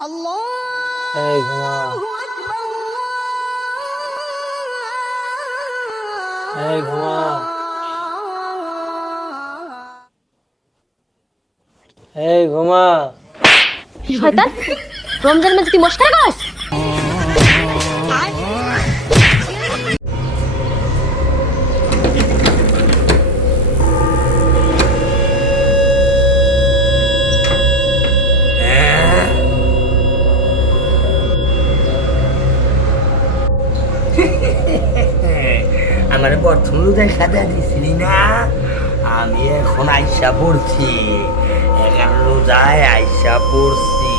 এই ঘুমা, এই ঘুমা, এই ঘুমা। শয়তান, রমজান মাসে তুই মশকার গাছ? আমার প্রথম দেখা দিছিলি না, আমি এখন আইসা পড়ছি, 11 রোজায় আইসা পড়ছি।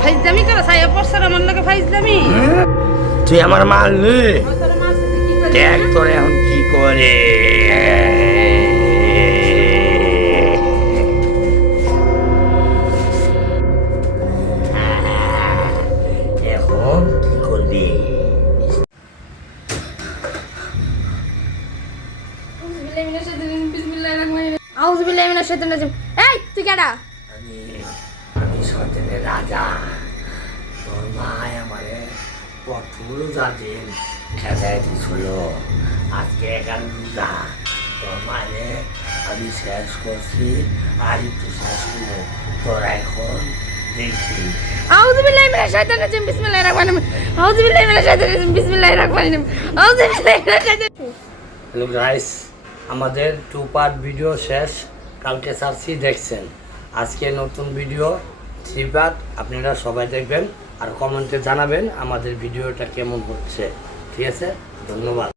ফাইজলামি করো, সাইয়া পড়ছার আমার লগে ফাইজলামি। তুই আমার মারলি, দেখ তোরে এখন কি করে। এখন কি করবি? আউযুবিল্লাহি মিনাশ শাইতানির রাজিম। এই তুই কেডা? আমি শয়তানের রাজা। তোর মা আমারে প্রথম রোজা দিন খেদায় দিছিল, আজকে 11 রোজা। তোর মায়ে আমি শেষ করছি, আর একটু শেষ করবো। তোরা এখন দেখবি। আউযুবিল্লাহি মিনাশ শাইতানির রাজিম। বিসমিল্লাহির রাহমানির রাহিম। আউযুবিল্লাহি মিনাশ শাইতানির রাজিম। বিসমিল্লাহির রাহমানির রাহিম। আউযুবিল্লাহি মিনাশ শাইতানির রাজিম। হ্যালো গাইস, আমাদের 2 পার্ট ভিডিও শেষ, কালকে ছাড়ছি, দেখছেন। আজকে নতুন ভিডিও 3 পার্ট, আপনারা সবাই দেখবেন আর কমেন্টে জানাবেন আমাদের ভিডিওটা কেমন হচ্ছে। ঠিক আছে, ধন্যবাদ।